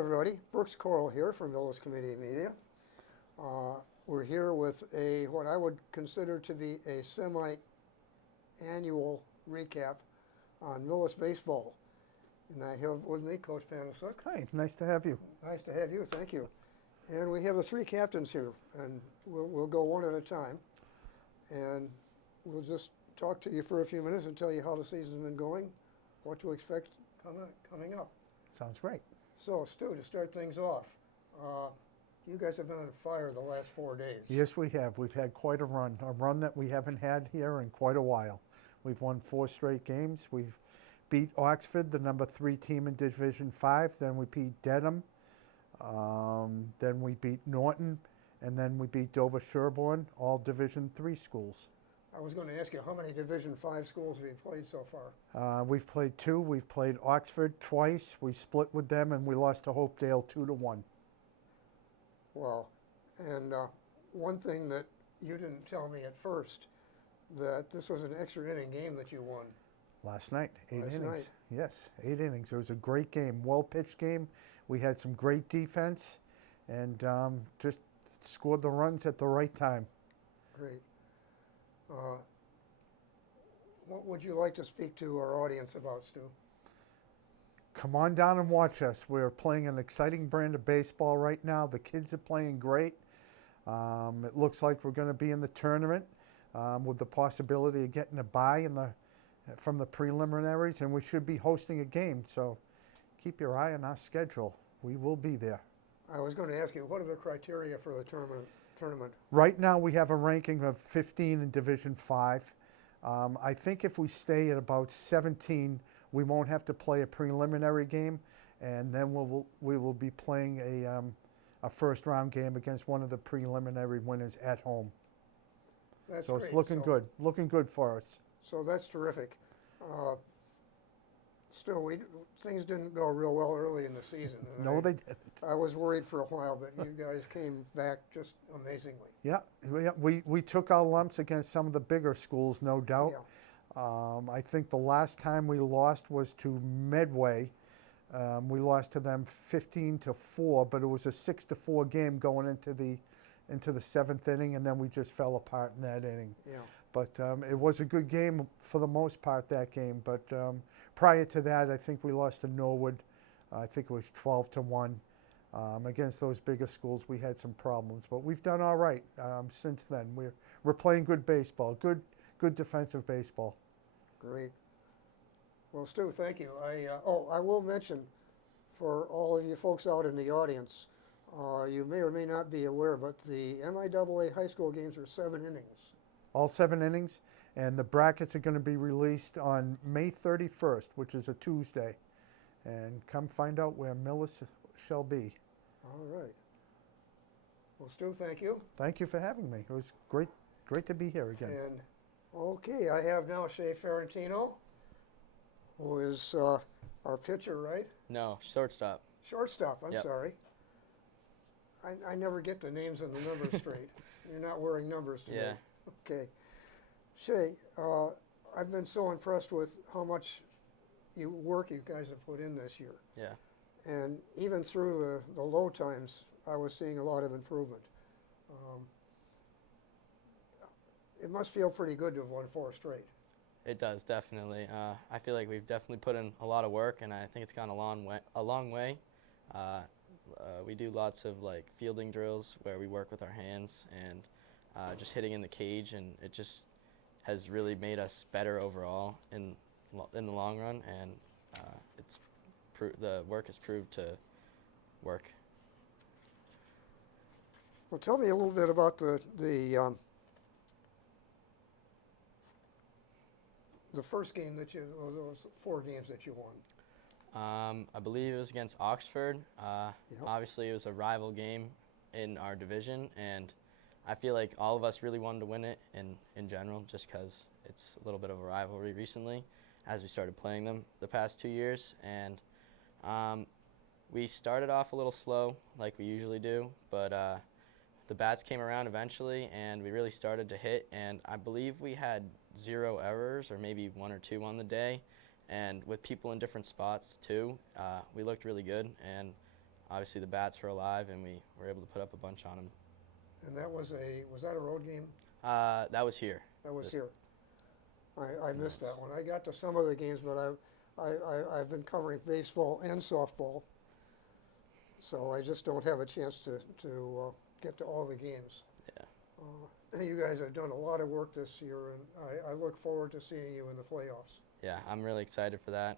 everybody. Brooks Corl here from milliscommunitymedia. We're here with what I would consider to be a semi-annual recap on Millis baseball. And I have with me Coach Panasuk. Hi, nice to have you. Nice to have you, thank you. And we have the three captains here, and we'll go one at a time. And we'll just talk to you for a few minutes and tell you how the season's been going, what to expect coming up. Sounds great. So, Stu, to start things off, you guys have been on fire the last 4 days. Yes, we have. We've had quite a run that we haven't had here in quite a while. We've won 4 straight games. We've beat Oxford, the number 3 team in Division 5. Then we beat Dedham. Then we beat Norton. And then we beat Dover Sherborne, all Division 3 schools. I was going to ask you, how many Division 5 schools have you played so far? We've played 2. We've played Oxford twice. We split with them, and we lost to Hopedale 2-1. Wow. And one thing that you didn't tell me at first, that this was an extra inning game that you won. Last night, 8 innings. Night. Yes, 8 innings. It was a great game, well-pitched game. We had some great defense and just scored the runs at the right time. Great. What would you like to speak to our audience about, Stu? Come on down and watch us. We're playing an exciting brand of baseball right now. The kids are playing great. It looks like we're going to be in the tournament with the possibility of getting a bye from the preliminaries, and we should be hosting a game. So keep your eye on our schedule. We will be there. I was going to ask you, what are the criteria for the tournament? Right now we have a ranking of 15 in Division 5. I think if we stay at about 17, we won't have to play a preliminary game, and then we will be playing a first round game against one of the preliminary winners at home. That's so great. It's looking good for us. So that's terrific. Still, things didn't go real well early in the season. No, they didn't. I was worried for a while, but you guys came back just amazingly. Yeah, we took our lumps against some of the bigger schools, no doubt. Yeah. I think the last time we lost was to Medway. We lost to them 15-4, but it was a 6-4 game going into the 7th inning, and then we just fell apart in that inning. Yeah. But it was a good game for the most part, that game. But prior to that, I think we lost to Norwood. I think it was 12-1. Against those bigger schools, we had some problems. But we've done all right since then. We're playing good baseball, good defensive baseball. Great. Well, Stu, thank you. I will mention for all of you folks out in the audience, you may or may not be aware, but the MIAA high school games are 7 innings. All 7 innings, and the brackets are going to be released on May 31st, which is a Tuesday. And come find out where Millis shall be. All right. Well, Stu, thank you. Thank you for having me. It was great to be here again. And okay, I have now Shea Ferrantino, who is our pitcher, right? No, shortstop. Shortstop, I'm Yep. sorry. I never get the names and the numbers straight. You're not wearing numbers today. Yeah. Okay. Shea, I've been so impressed with how much work you guys have put in this year. Yeah. And even through the low times, I was seeing a lot of improvement. It must feel pretty good to have won 4 straight. It does, definitely. I feel like we've definitely put in a lot of work, and I think it's gone a long way. We do lots of fielding drills where we work with our hands and just hitting in the cage, and it just has really made us better overall in the long run, and the work has proved to work. Well, tell me a little bit about the first game or those 4 games that you won. I believe it was against Oxford. Yep. Obviously, it was a rival game in our division, and I feel like all of us really wanted to win it in general, just because it's a little bit of a rivalry recently as we started playing them the past 2 years. And we started off a little slow, like we usually do, but the bats came around eventually, and we really started to hit, and I believe we had 0 errors, or maybe 1 or 2 on the day, and with people in different spots too, we looked really good, and obviously the bats were alive, and we were able to put up a bunch on them. And that was that a road game? That was here. That was This- here. I missed that one. I got to some of the games, but I've been covering baseball and softball, so I just don't have a chance to get to all the games. Yeah. You guys have done a lot of work this year, and I look forward to seeing you in the playoffs. Yeah, I'm really excited for that.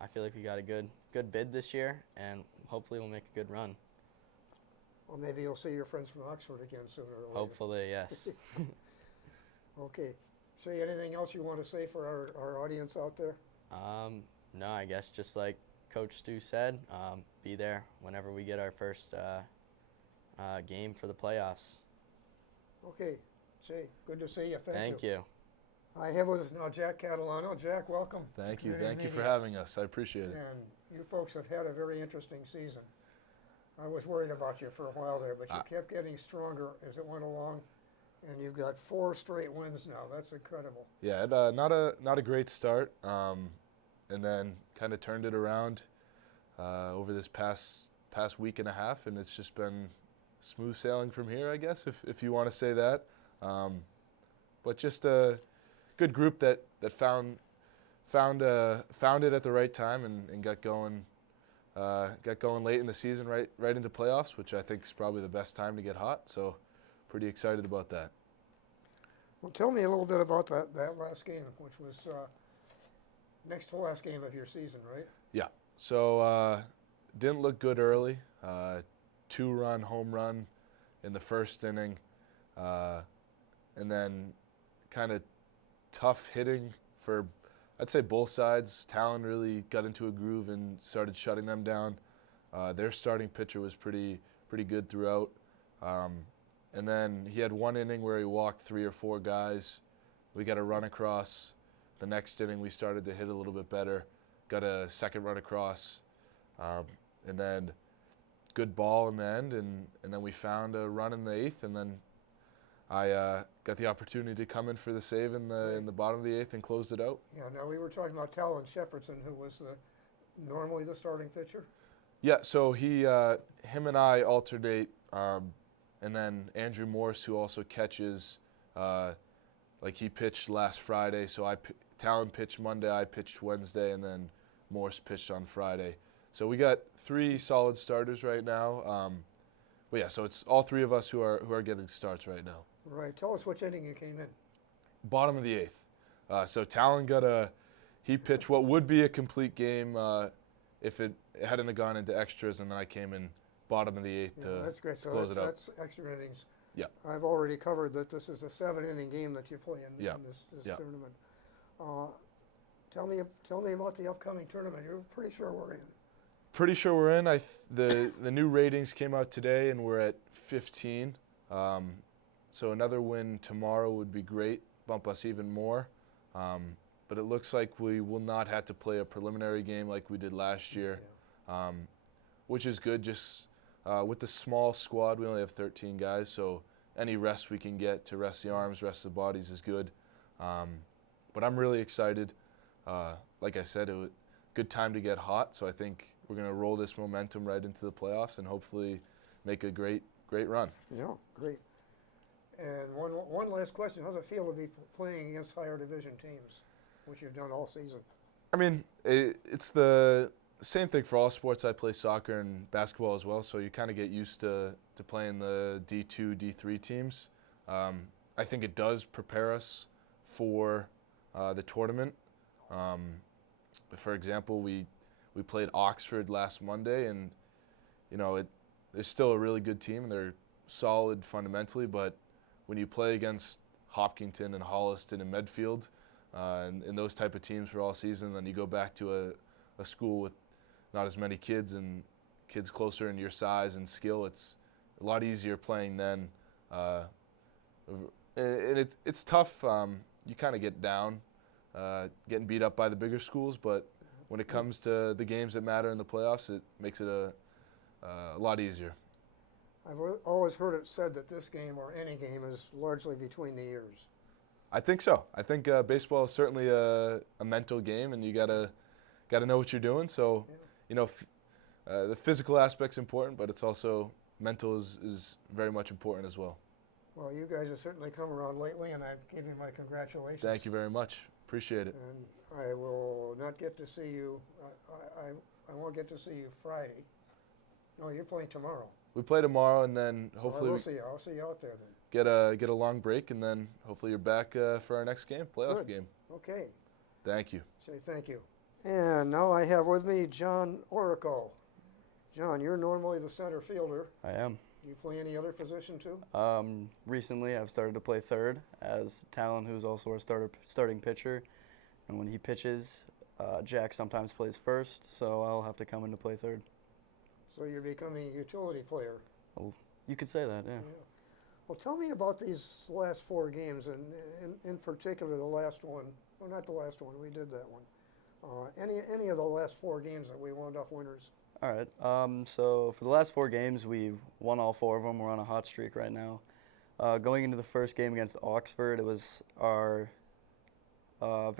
I feel like we got a good bid this year, and hopefully we'll make a good run. Well, maybe you'll see your friends from Oxford again sooner or later. Hopefully, yes. Okay. Shay, anything else you want to say for our audience out there? No, I guess just like Coach Stu said, be there whenever we get our first game for the playoffs. Okay. Shay, good to see you. Thank you. I have with us now Jack Catalano. Jack, welcome. Thank you. Good Thank you evening. for having us. I appreciate it. And you folks have had a very interesting season. I was worried about you for a while there, but you kept getting stronger as it went along, and you've got 4 straight wins now. That's incredible. Yeah, not a great start, and then kind of turned it around over this past week and a half, and it's just been smooth sailing from here, I guess, if you want to say that. But just a good group that found it at the right time and got going late in the season, right into playoffs, which I think is probably the best time to get hot. So pretty excited about that. Well, tell me a little bit about that last game, which was next to last game of your season, right? Yeah. So didn't look good early. 2-run home run in the first inning, and then kind of tough hitting for, I'd say, both sides. Talon really got into a groove and started shutting them down. Their starting pitcher was pretty good throughout. And then he had one inning where he walked 3 or 4 guys. We got a run across. The next inning we started to hit a little bit better. Got a second run across. And then good ball in the end. And then we found a run in the 8th. And then I got the opportunity to come in for the save in the bottom of the 8th and closed it out. Yeah, now we were talking about Talon Shepardson, who was normally the starting pitcher. Yeah, so him and I alternate, and then Andrew Morse, who also catches, like he pitched last Friday, so Talon pitched Monday, I pitched Wednesday, and then Morse pitched on Friday. So we got 3 solid starters right now. But yeah, so it's all 3 of us who are getting starts right now. Right. Tell us which inning you came in. Bottom of the 8th. So Talon he pitched what would be a complete game if it hadn't have gone into extras, and then I came in bottom of the 8th Yeah, to that's great. So close it out. that's extra innings. Yeah. I've already covered that this is a 7-inning game that you play in this Yeah. tournament. Tell me about the upcoming tournament. You're pretty sure we're in. Pretty sure we're in. The new ratings came out today, and we're at 15. So another win tomorrow would be great, bump us even more. But it looks like we will not have to play a preliminary game like we did last year, which is good. Just with the small squad, we only have 13 guys, so any rest we can get to rest the arms, rest the bodies is good. But I'm really excited. Like I said, it was a good time to get hot, so I think we're going to roll this momentum right into the playoffs and hopefully make a great run. Yeah, great. And one last question. How does it feel to be playing against higher division teams, which you've done all season? I mean, it's the same thing for all sports. I play soccer and basketball as well, so you kind of get used to playing the D2, D3 teams. I think it does prepare us for the tournament. For example, we played Oxford last Monday, and they're still a really good team, and they're solid fundamentally, but when you play against Hopkinton and Holliston and Medfield and those type of teams for all season, then you go back to a school with not as many kids and kids closer in your size and skill. It's a lot easier playing then. And it's tough. You kind of get down, getting beat up by the bigger schools, but when it comes to the games that matter in the playoffs, it makes it a lot easier. I've always heard it said that this game or any game is largely between the ears. I think so. I think baseball is certainly a mental game, and you gotta know what you're doing. So, the physical aspect's important, but it's also mental is very much important as well. Well, you guys have certainly come around lately, and I give you my congratulations. Thank you very much. Appreciate it. And I will not get to see you, I won't get to see you Friday. No, you're playing tomorrow. We play tomorrow, and then So hopefully I will we see you. I'll see you out there then. get a long break, and then hopefully you're back for our next game, playoff Good. game. Okay, Thank you. say thank you. And now I have with me John Oracle. John, you're normally the center fielder. I am. Do you play any other position too? Recently, I've started to play third as Talon, who's also our starting pitcher. And when he pitches, Jack sometimes plays first, so I'll have to come in to play third. So you're becoming a utility player. You could say that, yeah. Well, tell me about these last 4 games, and in particular the last one. Well, not the last one. We did that one. Any of the last 4 games that we wound up winners? All right. So for the last 4 games, we won all 4 of them. We're on a hot streak right now. Going into the first game against Oxford, it was our I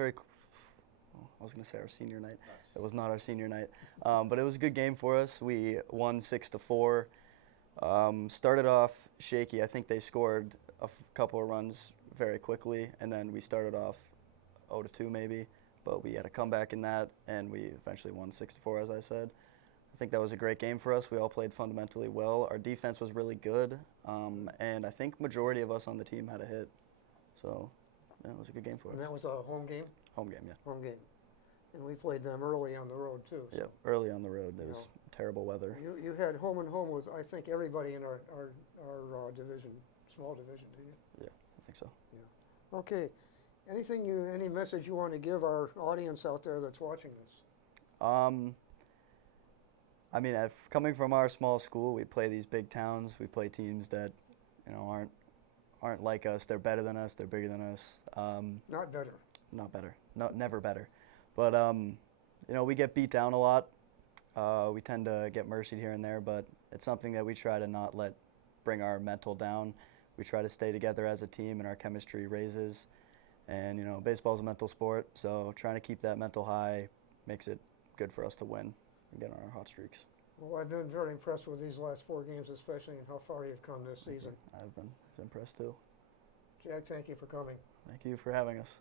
was going to say our senior night. It was not our senior night. But it was a good game for us. We won 6-4. Started off shaky. I think they scored a couple of runs very quickly, and then we started off 0-2 maybe. But we had a comeback in that, and we eventually won 6-4, as I said. I think that was a great game for us. We all played fundamentally well. Our defense was really good, and I think majority of us on the team had a hit. So yeah, it was a good game for us. And that was a home game? Home game, yeah. Home game. And we played them early on the road too. So. Yeah, early on the road. It You was know. terrible weather. You had home and home with, I think, everybody in our division, small division, didn't you? Yeah, I think so. Okay. Any message you want to give our audience out there that's watching this? I mean, coming from our small school, we play these big towns. We play teams that, aren't like us. They're better than us. They're bigger than us. Not better. Not better. No, never better. But we get beat down a lot. We tend to get mercied here and there, but it's something that we try to not let bring our mental down. We try to stay together as a team, and our chemistry raises. And baseball's a mental sport, so trying to keep that mental high makes it good for us to win and get on our hot streaks. Well, I've been very impressed with these last 4 games, especially, and how far you've come this season. I've been impressed too. Jack, thank you for coming. Thank you for having us.